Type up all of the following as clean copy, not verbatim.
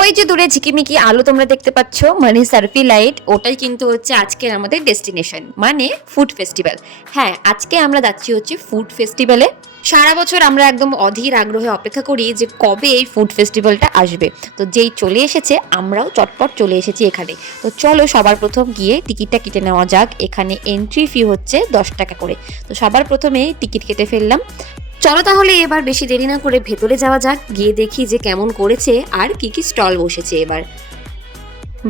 ওই যে দূরে ঝিকিমিকি আলো তোমরা দেখতে পাচ্ছ, মানে সার্ফি লাইট, ওটাই কিন্তু হচ্ছে আজকের আমাদের ডেস্টিনেশন, মানে ফুড ফেস্টিভ্যাল। হ্যাঁ, আজকে আমরা যাচ্ছি হচ্ছে ফুড ফেস্টিভ্যালে। সারা বছর আমরা একদম অধীর আগ্রহে অপেক্ষা করি যে কবে এই ফুড ফেস্টিভ্যালটা আসবে। তো যেই চলে এসেছে, আমরাও চটপট চলে এসেছি এখানে। তো চলো সবার প্রথম গিয়ে টিকিটটা কেটে নেওয়া যাক। এখানে এন্ট্রি ফি হচ্ছে 10 টাকা করে। তো সবার প্রথমে টিকিট কেটে ফেললাম। চলো তাহলে এবার বেশি দেরি না করে ভেতরে যাওয়া যাক, গিয়ে দেখি যে কেমন করেছে আর কি কি স্টল বসেছে এবার।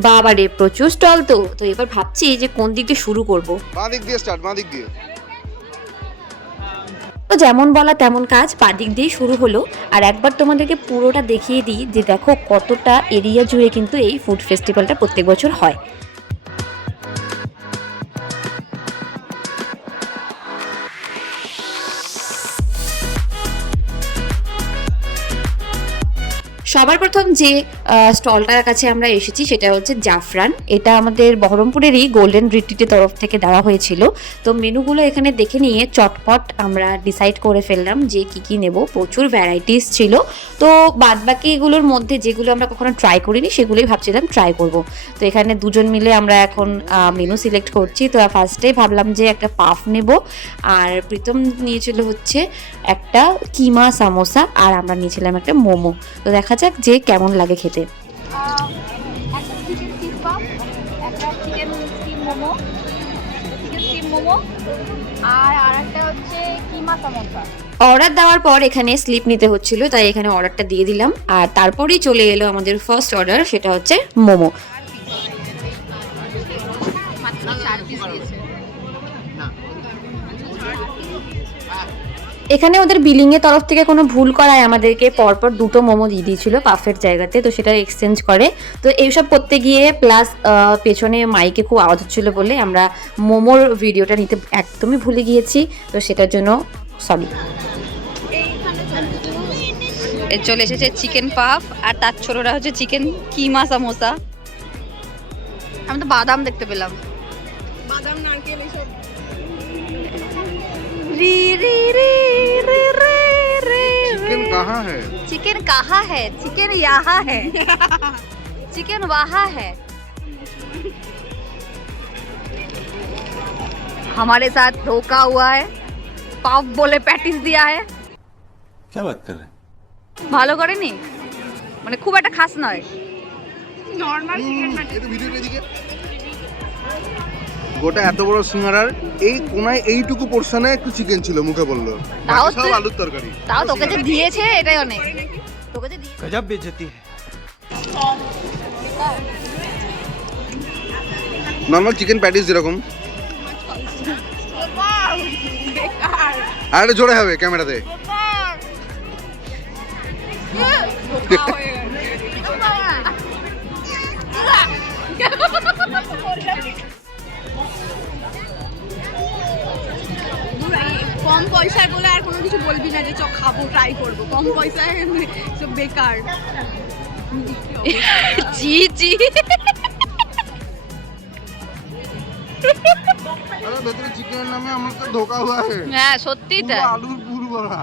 বাবারে, প্রচুর স্টল। তো এবার ভাবছি যে কোন দিক দিয়ে শুরু করব। বাঁ দিক দিয়ে স্টার্ট, বাঁ দিক দিয়ে। তো যেমন বলা তেমন কাজ, দিক দিয়ে শুরু হলো। আর একবার তোমাদেরকে পুরোটা দেখিয়ে দিই যে দেখো কতটা এরিয়া জুড়ে কিন্তু এই ফুড ফেস্টিভ্যালটা প্রত্যেক বছর হয়। সবার প্রথম যে স্টলটার কাছে আমরা এসেছি সেটা হচ্ছে জাফরান। এটা আমাদের বহরমপুরেরই গোল্ডেন রিট্রিটের তরফ থেকে দেওয়া হয়েছিল। তো মেনুগুলো এখানে দেখে নিয়ে চটপট আমরা ডিসাইড করে ফেললাম যে কি কি নেব। প্রচুর ভ্যারাইটিস ছিল। তো বাদবাকিগুলোর মধ্যে যেগুলো আমরা কখনো ট্রাই করিনি সেগুলোই ভাবছিলাম ট্রাই করব। তো এখানে দুজন মিলে আমরা এখন মেনু সিলেক্ট করছি। তো ফার্স্টেই ভাবলাম যে একটা পাফ নেব, আর প্রীতম নিয়েছিল হচ্ছে একটা কিমা সামোসা, আর আমরা নিয়েছিলাম একটা মোমো। তো দেখা যাক যে কেমন লাগে খেতে। একটা চিকেন চিজ পাপ, একটা চিকেন স্টিম মোমো, আর আরেকটা হচ্ছে কিমা সামোসা। অর্ডার দেওয়ার পর এখানে স্লিপ নিতে হচ্ছিল, তাই এখানে অর্ডারটা দিয়ে দিলাম। আর তারপরেই চলে এলো আমাদের ফার্স্ট অর্ডার, সেটা হচ্ছে মোমো। মাত্র 4 পিস দিয়েছে। এখানে ওদের বিলিং এর তরফ থেকে কোনো ভুল করায় আমাদেরকে পরপর দুটো মোমো দিয়ে দিয়েছিল পাফের জায়গাতে, তো সেটা এক্সচেঞ্জ করে। তো এইসব করতে গিয়ে প্লাস পেছনে মাইকে খুব আওয়াজ হচ্ছিল বলে আমরা মোমোর ভিডিওটা নিতে একদমই ভুলে গিয়েছি। তো সেটার জন্য সরি। চলে এসেছে চিকেন পাফ, আর তার ছোটরা হচ্ছে চিকেন কিমা সামোসা। আমি তো বাদাম দেখতে পেলাম, বাদাম নারকেল এইসব। রি রি রি রি রি রি। चिकन कहाँ है? चिकन कहाँ है? चिकन यहाँ है। चिकन वहाँ है। हमारे साथ धोखा हुआ है, पाव बोले पैटिस दिया है। क्या बात कर रहे हैं? ভালো করেনি, মানে খুব একটা খাস নয়, নরমাল চিকেন প্যাটিস। এটা ভিডিওটা এদিকে। গোটা এত বড় সিঙ্গারার এই কোনায় এইটুকু পোরশনে একটু চিকেন ছিল, মুখে বললো। তাও বাকি সব আলুর তরকারি। তাও তোকে যে দিয়েছে এটাই অনেক। তোকে যে गजब बेइज्जती है। নর্মাল চিকেন প্যাটিস যেরকম। আর একটু জোরে হবে ক্যামেরাতে। কম পয়সায় বলে আর কোনো কিছু বলবি না যে চ খাবো, ট্রাই করবো। কম পয়সায় সব বেকার। জি জি। আরে ভেতরে চিকেনের নামে আমাকে ধোকা হুয়া है। হ্যাঁ সত্যি তাই। আলুর পুর ভরা।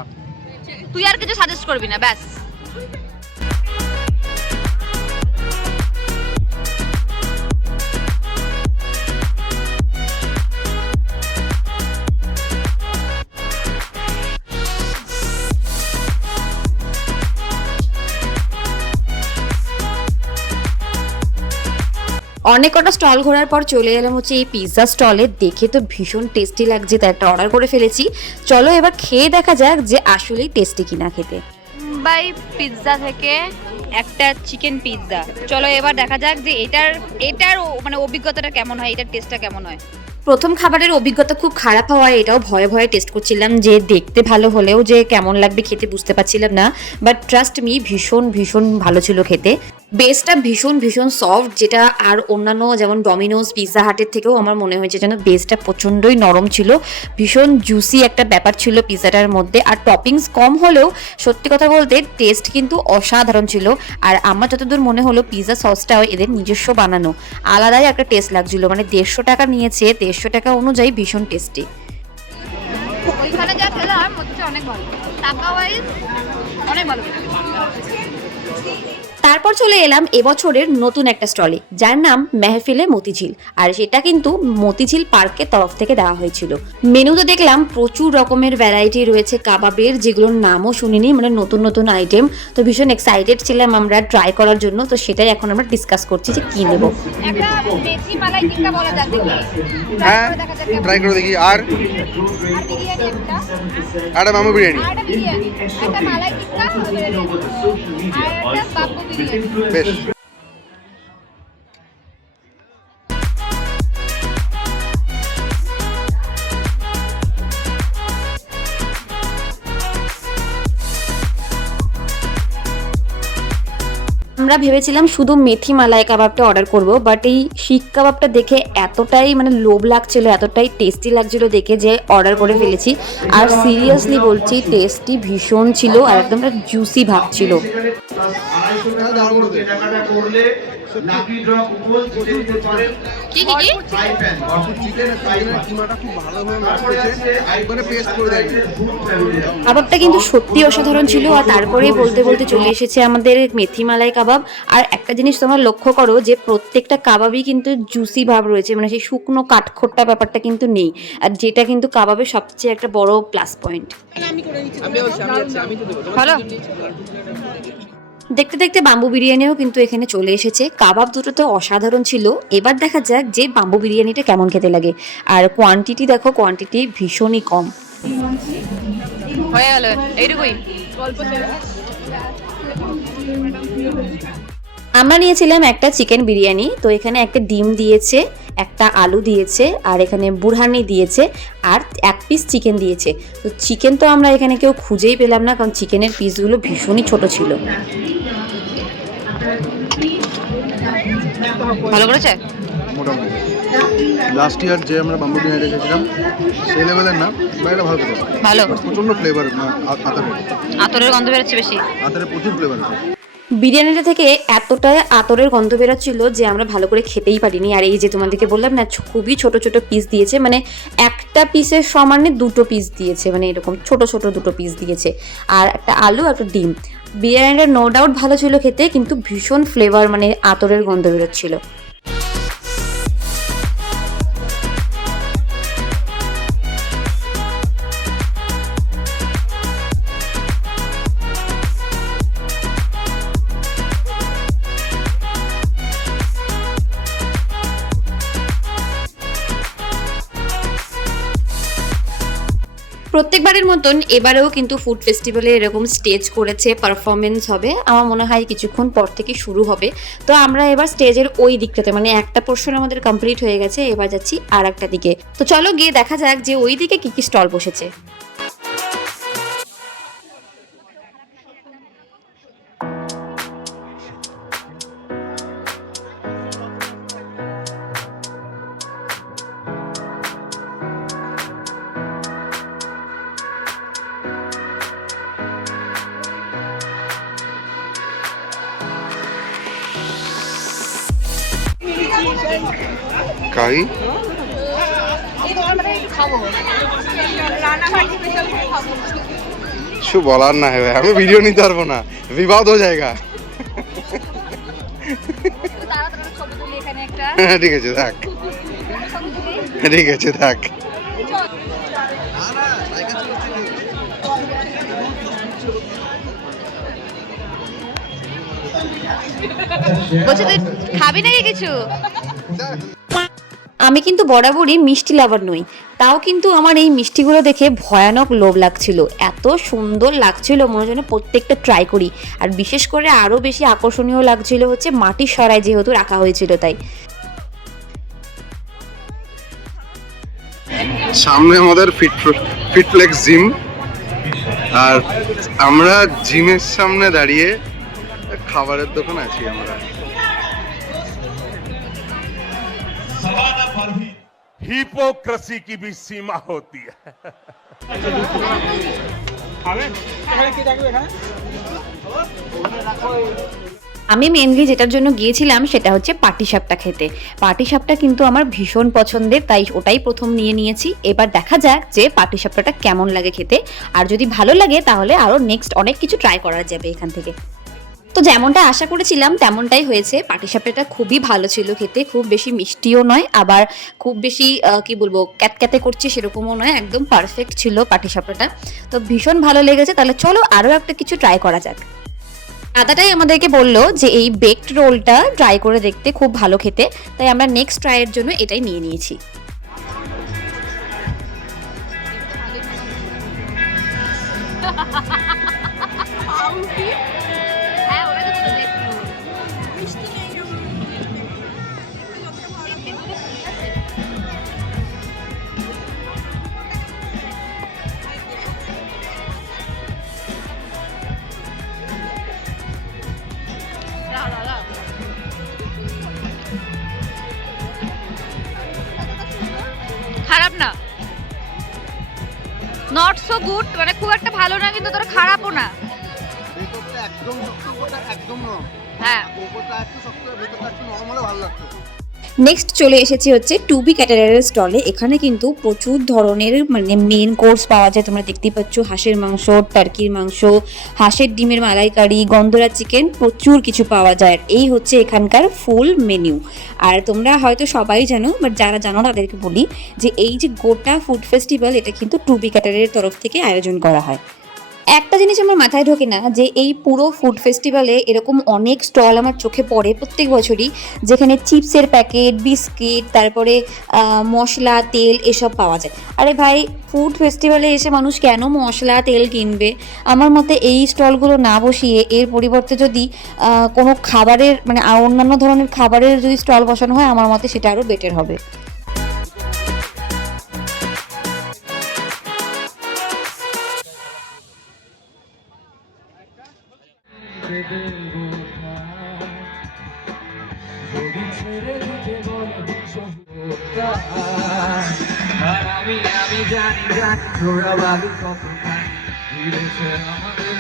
তুই আর কিছু সাজেস্ট করবি না, ব্যাস। অনেক কটা স্টল ঘোরার পর চলে এলাম হচ্ছে এই পিৎজা স্টলে। দেখে তো ভীষণ টেস্টি লাগছে, তাই একটা অর্ডার করে ফেলেছি। চলো এবার খেয়ে দেখা যাক যে আসলেই টেস্টি কিনা খেতে। মুম্বাই পিৎজা থেকে একটা চিকেন পিৎজা। চলো এবার দেখা যাক যে এটার মানে অভিজ্ঞতাটা কেমন হয়, এটার টেস্টটা কেমন হয়। প্রথম খাবারের অভিজ্ঞতা খুব খারাপ হওয়ায় এটাও ভয়ে ভয়ে টেস্ট করছিলাম যে দেখতে ভালো হলেও যে কেমন লাগবে খেতে বুঝতে পারছিলাম না। বাট ট্রাস্ট মি, ভীষণ ভীষণ ভালো ছিল খেতে। বেসটা ভীষণ ভীষণ সফট, যেটা আর অন্যান্য যেমন ডমিনোস, পিৎজা হাটের থেকেও আমার মনে হয়েছে যেন বেসটা প্রচণ্ডই নরম ছিল। ভীষণ জুসি একটা ব্যাপার ছিল পিৎজাটার মধ্যে। আর টপিংস কম হলেও সত্যি কথা বলতে টেস্ট কিন্তু অসাধারণ ছিল। আর আমার যতদূর মনে হলো পিৎজা সসটাও এদের নিজস্ব বানানো, আলাদাই একটা টেস্ট লাগছিল। মানে 150 টাকা নিয়েছে, 150 টাকা অনুযায়ী ভীষণ টেস্টি। ওইখানে যা খেলাম হচ্ছে অনেক ভালো, টাকা ওয়াইজ অনেক ভালো। তারপর চলে এলাম এবছরের নতুন একটা স্টলে, যার নাম মেহফিলে মতিঝিল, আর সেটা কিন্তু মতিঝিল পার্কের তরফ থেকে দেওয়া হয়েছিল। মেনুতে দেখলাম প্রচুর রকমের ভ্যারাইটি রয়েছে কাবাবের, যেগুলোর নামও শুনিনি, মানে নতুন নতুন আইটেম। তো ভীষণ এক্সাইটেড ছিলাম আমরা ট্রাই করার জন্য। তো সেটাই এখন আমরা ডিসকাস করছি যে কি নেব। একটা মেথি মালাই টিক্কা বলা যাক দেখি। হ্যাঁ ট্রাই করে দেখি। আর আর বিরিয়ানি একটা, একটা মামু বিরিয়ানি। আর একটা বিরিয়ানি, একটা মালাই টিক্কা, আর একটা বাবু বিরিয়ানি। বেশ। আমরা ভেবেছিলাম শুধু মেথি মালাই কাবাবটা অর্ডার করব, বাট এই শিক কাবাবটা দেখে এতটাই মানে লোভ লাগছিল, এতটাই টেস্টি লাগছিল দেখে যে অর্ডার করে ফেলেছি। আর সিরিয়াসলি বলছি টেস্টি ভীষণ ছিল আর একদম জুসি ভাব ছিল। কি কি কি কাবাবটা কিন্তু সত্যি অসাধারণ ছিল। আর তারপরেই বলতে বলতে চলে এসেছে আমাদের মেথি মালাই কাবাব। আর একটা জিনিস তোমরা লক্ষ্য করো যে প্রত্যেকটা কাবাবই কিন্তু জুসি ভাব রয়েছে, মানে সেই শুকনো কাঠখোট্টা ব্যাপারটা কিন্তু নেই, আর যেটা কিন্তু কাবাবের সবচেয়ে একটা বড় প্লাস পয়েন্ট। ভালো। দেখতে দেখতে বাম্বু বিরিয়ানিও কিন্তু এখানে চলে এসেছে। কাবাব দুটো তো অসাধারণ ছিল। এবার দেখা যাক যে বাম্বু বিরিয়ানিটা কেমন খেতে লাগে। আর কোয়ান্টিটি দেখো, কোয়ান্টিটি ভীষণই কম। হয়ে গেল এইটুকুই। আমরা নিয়েছিলাম একটা চিকেন বিরিয়ানি। তো এখানে একটা ডিম দিয়েছে, একটা আলু দিয়েছে, আর এখানে বুরহানি দিয়েছে, আর এক পিস চিকেন দিয়েছে। তো চিকেন তো আমরা এখানে কেউ খুঁজেই পেলাম না, কারণ চিকেনের পিসগুলো ভীষণই ছোট ছিল। ভালো করেছে মোটামুটি লাস্ট ইয়ার যে আমরা বাম্বু বিরিয়ানি রেখেছিলাম সেই লেভেলের না, বা এটা ভালো খেতে। ভালো। প্রচণ্ড ফ্লেভার আতরের, আতরের গন্ধ বেরোচ্ছে বেশি। আতরের প্রচুর ফ্লেভার আছে। বিরিয়ানিটা থেকে এতটাই আতরের গন্ধ বেরোচ্ছিল যে আমরা ভালো করে খেতেই পারিনি। আর এই যে তোমাদেরকে বললাম না, খুবই ছোট ছোট পিস দিয়েছে, মানে একটা পিসের সমানে দুটো পিস দিয়েছে, মানে এরকম ছোট ছোট দুটো পিস দিয়েছে, আর একটা আলু একটা ডিম। বিরিয়ানিটা নো ডাউট ভালো ছিল খেতে, কিন্তু ভীষণ ফ্লেভার, মানে আতরের গন্ধ বেরোচ্ছিল। প্রত্যেকবারের মতন এবারেও কিন্তু ফুড ফেস্টিভ্যালে এরকম স্টেজ করেছে, পারফরমেন্স হবে। আমার মনে হয় কিছুক্ষণ পর থেকে শুরু হবে। তো আমরা এবার স্টেজের ওই দিকটাতে, মানে একটা পোর্শন আমাদের কমপ্লিট হয়ে গেছে, এবার যাচ্ছি আর একটা দিকে। তো চলো গিয়ে দেখা যাক যে ওই দিকে কি কি স্টল বসেছে। কারি কিছু বলার না হবে, আমি ভিডিও নিতে পারবো না, বিবাদ হয়ে জায়গা। ঠিক আছে থাক, ঠিক আছে থাক। বলছি তুই খাবি নাকি কিছু? আমি কিন্তু বরাবরই মিষ্টি লাভার নই, তাও কিন্তু আমার এই মিষ্টিগুলো দেখে ভয়ানক লোভ লাগছিল। এত সুন্দর লাগছিল, মনে হয় যেন প্রত্যেকটা ট্রাই করি। আর বিশেষ করে আরও বেশি আকর্ষণীয় লাগছিল হচ্ছে মাটির সরাই যেহেতু রাখা হয়েছিল তাই। সামনে আমাদের ফিটফ্লেক্স জিম, আর আমরা জিমের সামনে দাঁড়িয়ে খাবারের দোকান আছি আমরা। हिपोक्रेसी की भी सीमा होती है। আমি মেনলি যেটার জন্য গিয়েছিলাম সেটা হচ্ছে পাটিসাপটা খেতে। পাটিসাপটা কিন্তু আমার ভীষণ পছন্দের, তাই ওটাই প্রথম নিয়েছি। এবার দেখা যাক যে পাটিসাপটাটা কেমন লাগে খেতে, আর যদি ভালো লাগে তাহলে আরও নেক্সট অনেক কিছু ট্রাই করা যাবে এখান থেকে। তো যেমনটা আশা করেছিলাম তেমনটাই হয়েছে। পাটিসাপটাটা খুবই ভালো ছিল খেতে, খুব বেশি মিষ্টিও নয় আবার খুব বেশি কি বলবো ক্যাতক্যাতে করছে সেরকমও নয়, একদম পারফেক্ট ছিল পাটিসাপটাটা। তো ভীষণ ভালো লেগেছে। তাহলে চলো আরও একটা কিছু ট্রাই করা যাক। দাদাটাই আমাদেরকে বললো যে এই বেকড রোলটা ট্রাই করে দেখতে, খুব ভালো খেতে, তাই আমরা নেক্সট ট্রাইয়ের জন্য এটাই নিয়ে নিয়েছি। হ্যাঁ ওটা তো বলে দেখো। মিষ্টি নেই যেমন যতটা ভালো খারাপ না, নট সো গুড, মানে খুব একটা ভালো না কিন্তু তোর খারাপও না। ভেতরটা একদম শক্ত, উপরটা একদম নরম। হ্যাঁ উপরটা একটু শক্ত, ভেতরটা একটু নরম হলে ভালো লাগতো। নেক্সট চলে এসেছি হচ্ছে টুবি ক্যাটারারের স্টলে। এখানে কিন্তু প্রচুর ধরনের মানে মেন কোর্স পাওয়া যায়। তোমরা দেখতেই পাচ্ছ হাঁসের মাংস, টার্কির মাংস, হাঁসের ডিমের মালাইকারি, গন্ধরা চিকেন, প্রচুর কিছু পাওয়া যায়। আর এই হচ্ছে এখানকার ফুল মেনু। আর তোমরা হয়তো সবাই জানো, বাট যারা জানো না তাদেরকে বলি যে এই যে গোটা ফুড ফেস্টিভ্যাল, এটা কিন্তু টুবি ক্যাটারারের তরফ থেকে আয়োজন করা হয়। একটা জিনিস আমার মাথায় ঢোকে না যে এই পুরো ফুড ফেস্টিভ্যালে এরকম অনেক স্টল আমার চোখে পড়ে প্রত্যেক বছরই, যেখানে চিপসের প্যাকেট, বিস্কিট, তারপরে মশলা, তেল এসব পাওয়া যায়। আরে ভাই, ফুড ফেস্টিভ্যালে এসে মানুষ কেন মশলা তেল কিনবে? আমার মতে এই স্টলগুলো না বসিয়ে এর পরিবর্তে যদি কোনো খাবারের মানে অন্যান্য ধরনের খাবারের যদি স্টল বসানো হয়, আমার মতে সেটা আরও বেটার হবে। আমি জানি তোরা ভাবি কত ফিরেছে আমাদের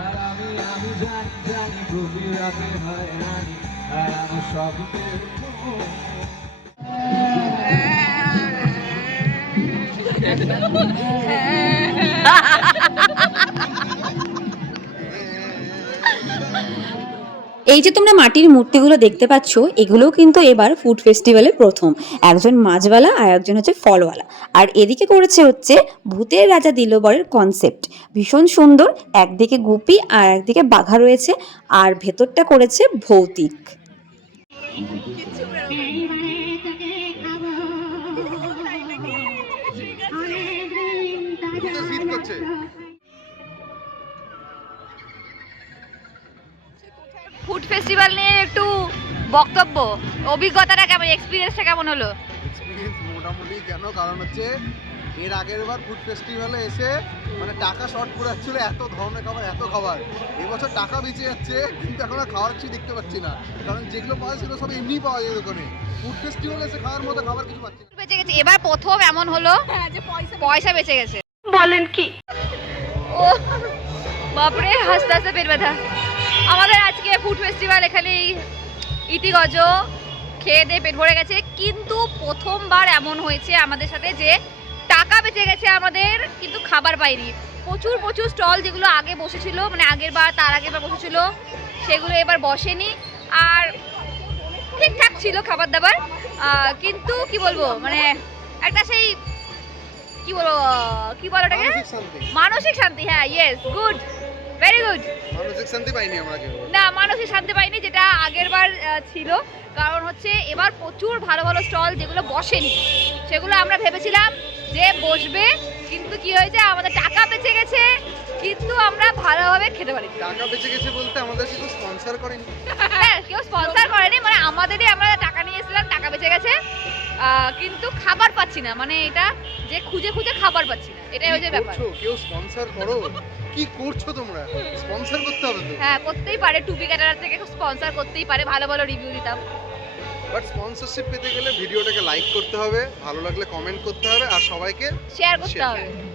আর আমি জানি গভীর রাতে হয় রানি আর আমার সবকে এই যে তোমরা মাটির মূর্তিগুলো দেখতে পাচ্ছ, এগুলোও কিন্তু এবার ফুড ফেস্টিভ্যালে প্রথম। একজন মাছওয়ালা আর একজন হচ্ছে ফলওয়ালা। আর এদিকে করেছে হচ্ছে ভূতের রাজা দিলবরের কনসেপ্ট, ভীষণ সুন্দর। একদিকে গুপি আর একদিকে বাঘা রয়েছে, আর ভেতরটা করেছে ভৌতিক। কিচ্ছু বেরোবে বুঝতে শীত করছে। ফুড ফেস্টিভ্যাল নিয়ে একটু বক্তব্য, অভিজ্ঞতাটা কেমন, এক্সপিরিয়েন্সটা কেমন হলো? এক্সপিরিয়েন্স মোটামুটি, কেন কারণ হচ্ছে এর আগের বার ফুড ফেস্টিভ্যালে এসে মানে টাকা শর্ট পড়াচ্ছিল, এত ধরনের খাবার, এত খাবার। এবছর টাকা বেঁচে যাচ্ছে কিন্তু এখন আর খাওয়ার কিছু দেখতে পাচ্ছি না, কারণ যেগুলো পাওয়া ছিল সব এমনি পাওয়া যায় দোকানে। ফুড ফেস্টিভ্যালে এসে খাওয়ার মতো খাবার কিছু পাচ্ছি না। বেঁচে গেছে এবার প্রথম এমন হলো, হ্যাঁ যে পয়সা বেঁচে গেছে। বলেন কি? ও বাপরে, হাসতে হাসতে পেট ব্যথা। আমাদের আজকে ফুড ফেস্টিভ্যাল এখানেই ইতিগজ, খেয়ে দিয়ে পেট ভরে গেছে। কিন্তু প্রথমবার এমন হয়েছে আমাদের সাথে যে টাকা বেঁচে গেছে আমাদের, কিন্তু খাবার পাইনি। প্রচুর প্রচুর স্টল যেগুলো আগে বসেছিল, মানে আগের বার তার আগের বার বসেছিল, সেগুলো এবার বসেনি। আর ঠিকঠাক ছিল খাবার দাবার, কিন্তু কি বলবো মানে একটা সেই কি বলবো, কি বলো ওটাকে, মানসিক শান্তি। হ্যাঁ, ইয়েস, গুড, ভেরি গুড। মানসিক শান্তি পাইনি আমরা কেউ। না, মানসিক শান্তি পাইনি যেটা আগের বার ছিল। কারণ হচ্ছে এবার প্রচুর ভালো ভালো স্টল যেগুলো বসেনি, সেগুলো আমরা ভেবেছিলাম যে বসবে, কিন্তু কি হয়েছে, আমাদের টাকা বেঁচে গেছে কিন্তু আমরা ভালোভাবে খেতে পারি। টাকা বেঁচে গেছে বলতে আমাদের কেউ স্পন্সর করেনি। হ্যাঁ, কেউ স্পন্সর করেনি, মানে আমাদেরই, আমরা টাকা নিয়েছিলাম, টাকা বেঁচে গেছে, কিন্তু খাবার পাচ্ছি না। মানে এটা যে খুঁজে খুঁজে খাবার পাচ্ছি না, এটাই হচ্ছে ব্যাপার। কেউ স্পন্সর করো, কি করছো তোমরা? স্পন্সর করতে হবে তো। হ্যাঁ, করতেই পারে, টুপি ক্যাটারার থেকে স্পন্সর করতেই পারে, ভালো ভালো রিভিউ দিতাম। বাট স্পন্সরশিপ পেতে গেলে ভিডিওটাকে লাইক করতে হবে, ভালো লাগলে কমেন্ট করতে হবে, আর সবাইকে শেয়ার করতে share হবে।